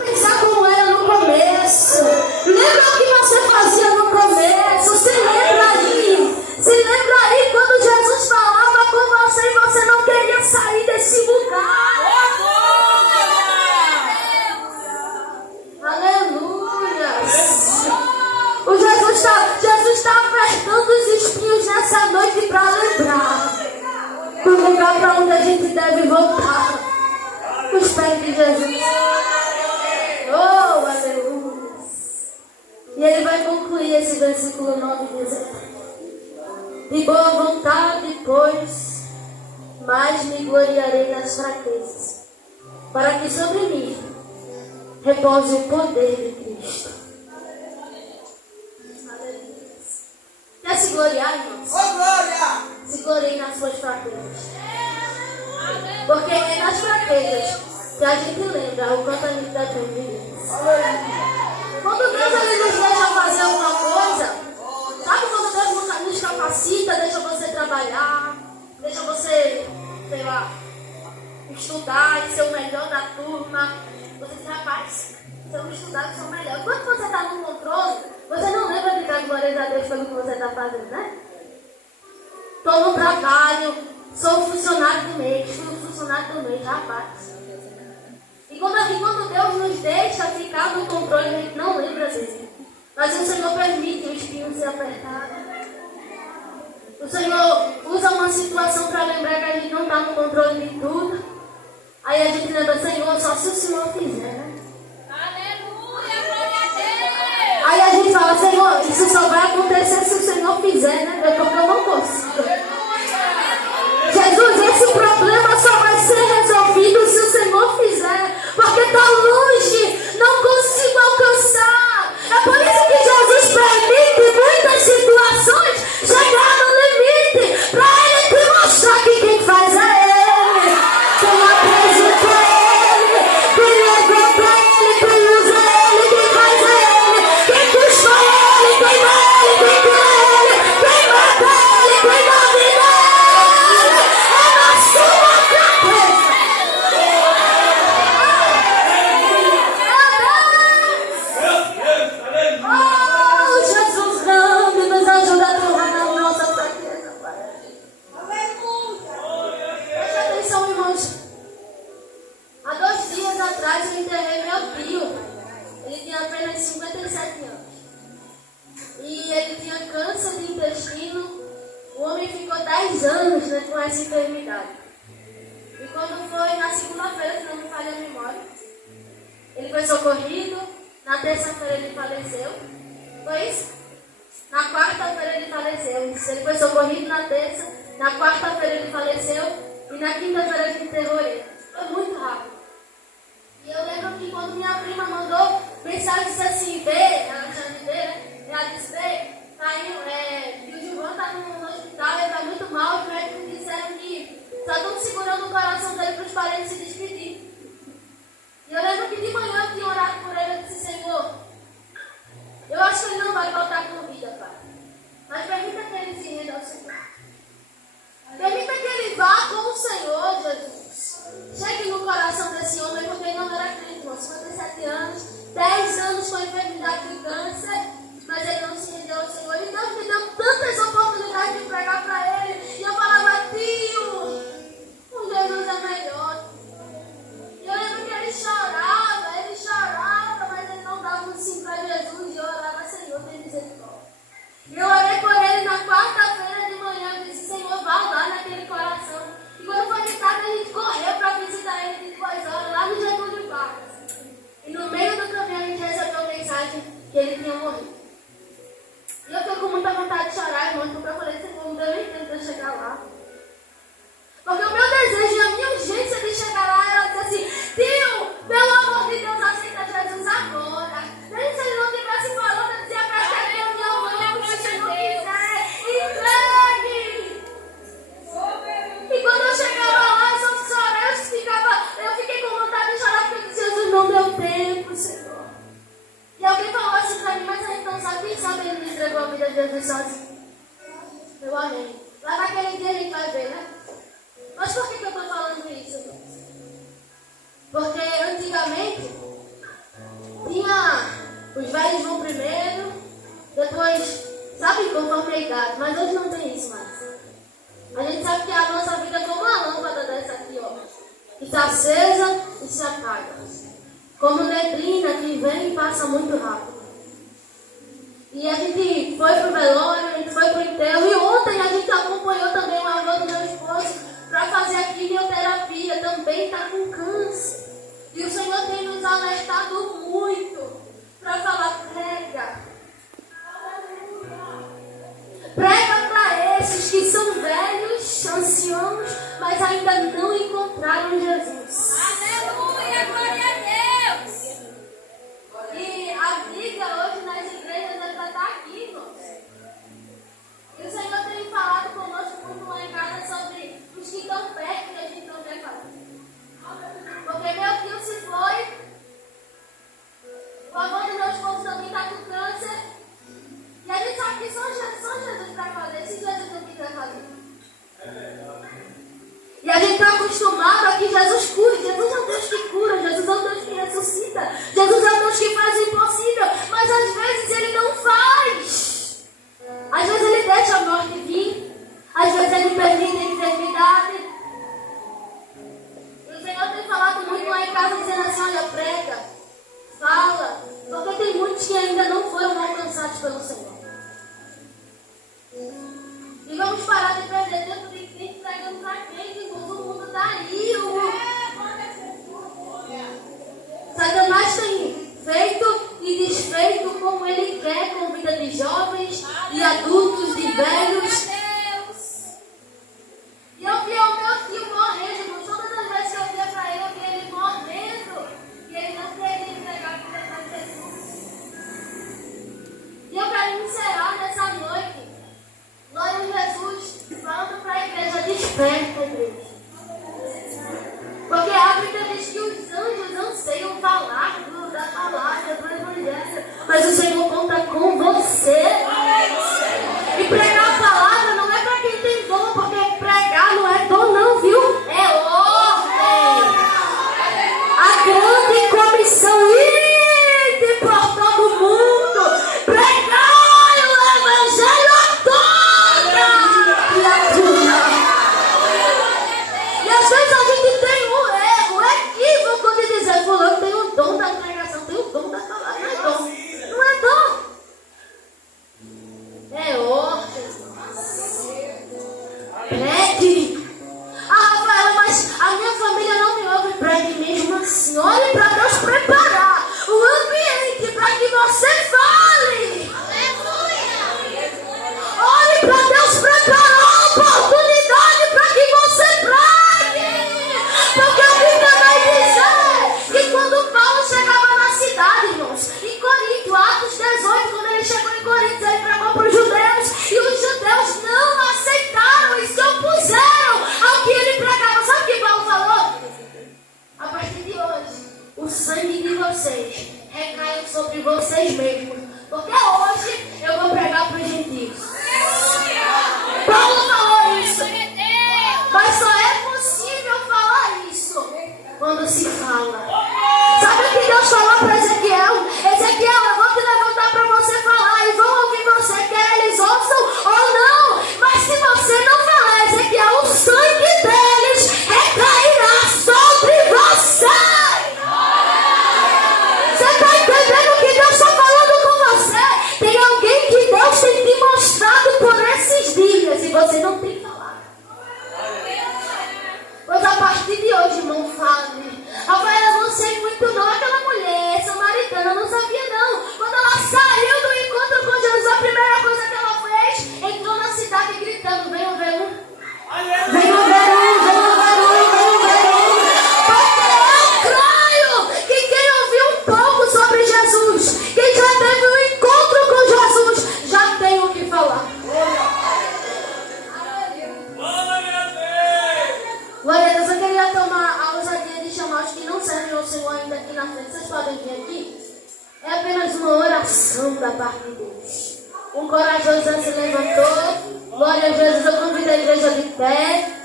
Pensar como era no começo. Lembra o que você fazia no começo? Se lembra aí. Se lembra aí quando Jesus falava com você e você não queria sair desse lugar. Aleluia. O Jesus está apertando os espinhos nessa noite para lembrar do lugar para onde a gente deve voltar. Os pés de Jesus. Oh, aleluia. E ele vai concluir esse versículo 9 dizendo: de boa vontade, pois, mais me gloriarei nas fraquezas, para que sobre mim repouse o poder de Cristo. Aleluia. Quer se gloriar, irmãos? Oh, glória! Se glorie nas suas fraquezas. Porque é nas fraquezas que a gente lembra o quanto a gente depende de Deus. Quando Deus ele nos deixa fazer alguma coisa, sabe quando Deus nos capacita, deixa você trabalhar, deixa você, sei lá, estudar e ser o melhor da turma. Você diz, rapaz, se eu estudar, eu sou o melhor. Quando você está no controle, você não lembra de dar glórias a Deus pelo que você está fazendo, né? Estou no trabalho, sou funcionário do mês, fui funcionário do mês, rapaz. E quando Deus nos deixa ficar no controle, a gente não lembra dele. Mas o Senhor permite o espinho ser apertado. O Senhor usa uma situação para lembrar que a gente não está no controle de tudo. Aí a gente lembra, Senhor, só se o Senhor fizer, né? Aleluia, glória a Deus! Aí a gente fala, Senhor, isso só vai acontecer se o Senhor fizer, né? Porque eu não consigo. Jesus, esse problema só vai ser resolvido se o Senhor fizer. Porque está longe, não consigo alcançar. É por isso que Jesus permite muitas situações chegar no limite, para Ele te mostrar que quem faz é Ele. Quem apresenta é Ele, quem levanta é Ele, quem usa é Ele, quem faz é Ele, quem puxa é Ele, quem dá é Ele, quem cura é Ele, quem mata é Ele, quem dá vida é Ele. É na sua cabeça. Oh, Jesus grande, nos ajuda a tornar na nossa fraqueza, Pai. Preste atenção, irmãos. Há 2 dias atrás eu enterrei meu tio. Ele tinha apenas 57 anos. E ele tinha câncer de intestino. O homem ficou 10 anos, né, com essa enfermidade. E quando foi na segunda-feira, se não me falha a memória, ele foi socorrido. Na terça-feira ele faleceu. Foi isso? Na quarta-feira ele faleceu. Ele foi socorrido na terça. Na quarta-feira ele faleceu. E na quinta-feira a gente enterrou ele. Foi muito rápido. E eu lembro que quando minha prima mandou mensagem, disse assim, ela chama de né? Ela disse, que o Gilvan está no hospital, ele está muito mal. Os médicos disseram que só estão segurando o coração dele para os parentes se despedir. E eu lembro que de manhã eu tinha orado por ele. Eu disse, Senhor, eu acho que ele não vai voltar com vida, Pai. Mas permita que ele se renda ao Senhor. Permita que ele vá com o Senhor, Jesus. Chegue no coração desse homem, porque ele não era crente, irmão. 57 anos, 10 anos com a enfermidade de câncer, mas ele não se rendeu ao Senhor. E Deus me deu tantas oportunidades de pregar para ele. E eu falava, tio, o Jesus é melhor. E eu lembro que ele chorava, mas ele não dava um sim para Jesus. E eu orava, Senhor, tem misericórdia. E eu orei por ele na quarta-feira de manhã. Eu disse, Senhor, vá lá naquele coração. E quando foi de tarde, a gente correu para visitar ele de 2 horas, lá no Getúlio Vargas. E no meio do caminho, a gente recebeu mensagem que ele tinha morrido. E eu fiquei com muita vontade de chorar, irmão, porque eu falei, Senhor, não deu nem tempo de eu chegar lá. Porque o meu desejo e a minha urgência de chegar lá era dizer assim, tio, pelo amor de Deus, aceita Jesus agora. Nem se ele não tivesse falando, eu dizia, presta aqui a minha mão, se você não quiser, entregue. E quando eu chegava lá, eu só chorava, eu fiquei com vontade de chorar, porque eu disse, Jesus, não deu tempo, Senhor. E alguém falou assim pra mim, mas a gente não sabe, quem sabe ele me entregou a vida de Jesus sozinho. Eu amei. Lá naquele dia a gente vai ver, né? Mas por que eu estou falando isso? Porque antigamente, Os velhos vão primeiro, depois, sabe, conforme a idade, mas hoje não tem isso mais. A gente sabe que a nossa vida é como uma lâmpada dessa aqui, ó, que está acesa e se apaga. Como neblina que vem e passa muito rápido. E a gente foi pro velório, a gente foi pro enterro, e ontem a gente acompanhou também o avô do meu esposo para fazer a quimioterapia, também está com câncer. E o Senhor tem nos alertado muito para falar, prega. Prega para esses que são velhos, anciãos, mas ainda não encontraram Jesus. Aleluia, glória a Deus. E a briga hoje nas igrejas é para estar aqui, irmãos. E o Senhor tem falado conosco muito lá em casa sobre os que estão perto que a gente não quer fazer. Porque meu tio se foi, o avô do meu esposo também está com câncer. E a gente sabe que só Jesus vai fazer, se Jesus não quiser fazer. E a gente está acostumado a que Jesus cure. Jesus é o Deus que cura, Jesus é o Deus que ressuscita, Jesus é o Deus que faz o impossível. Mas às vezes Ele não faz. Às vezes Ele deixa a morte vir, às vezes Ele permite a enfermidade. E o Senhor tem falado muito lá em casa, dizendo assim, olha, prega, fala, porque tem muitos que ainda não foram alcançados pelo Senhor. E vamos parar de perder tempo de crente pregando para crente, enquanto o mundo está aí. Satanás tem feito e desfeito como ele quer com a vida de jovens, de adultos, de velhos. E eu via o meu tio morrendo, irmão. Todas as vezes que eu via para ele, eu via ele morrendo. E ele não queria entregar a vida para Jesus. E eu quero encerrar nessa noite. Glória a Jesus, falando para a igreja, desperta, igreja. Porque a Bíblia diz que os anjos anseiam falar da palavra, do evangelho. Mas o Senhor conta com você. E pregar a palavra não é para quem tem dom, porque pregar não é dom não, viu? É ordem. A grande comissão, ide por todo o mundo, pregar o evangelho a toda criatura. E às vezes a gente tem um erro, um equívoco de dizer, fulano tem o dom da pregação, tem o dom da palavra. Não é dom. Não é dom. É ordem. Pregue. Ah, Rafaela, mas a minha família não me ouve. Pregue mesmo assim. Olhe para Deus preparar o ambiente para que você fale. Olhe para Deus preparar a oportunidade para que você pregue. Porque a Bíblia vai dizer que quando Paulo chegava na cidade, irmãos, em Corinto, Atos 18, quando ele chegou em Corinto, ele pregou para os judeus, e os judeus não aceitaram e se opuseram ao que ele pregava. Sabe o que Paulo falou? A partir de hoje, o sangue de vocês recai sobre vocês mesmos, porque hoje eu vou pregar para os gentios. Paulo falou isso, mas só é possível falar isso quando se fala. Sabe o que Deus falou para Ezequiel? Ezequiel, eu vou te levantar para você falar e vão ouvir você, quer eles ouçam ou não. Mas se você não falar, Ezequiel, o sangue deles recairá sobre você. Você está entendendo o que Deus está falando com você? Tem alguém que Deus tem te mostrado por esses dias e você não tem falado. Pois a partir de hoje, irmão, fale. Rafael, eu não sei muito não. Aquela mulher samaritana, eu não sabia não. Quando ela saiu do encontro com Jesus, a primeira coisa que ela fez, entrou na cidade gritando, venham ver um. Venham ver um, venham ver um, venham ver um. Porque eu creio que quem ouviu um pouco sobre Jesus, quem já teve um encontro com Jesus, já tem o que falar. Glória a Deus, eu queria tomar a ousadia de chamar os que não servem ao Senhor ainda aqui na frente. Vocês podem vir aqui? É apenas uma oração da parte de Deus. Um corajoso já se levantou. Glória a Jesus, eu convido a igreja de pé.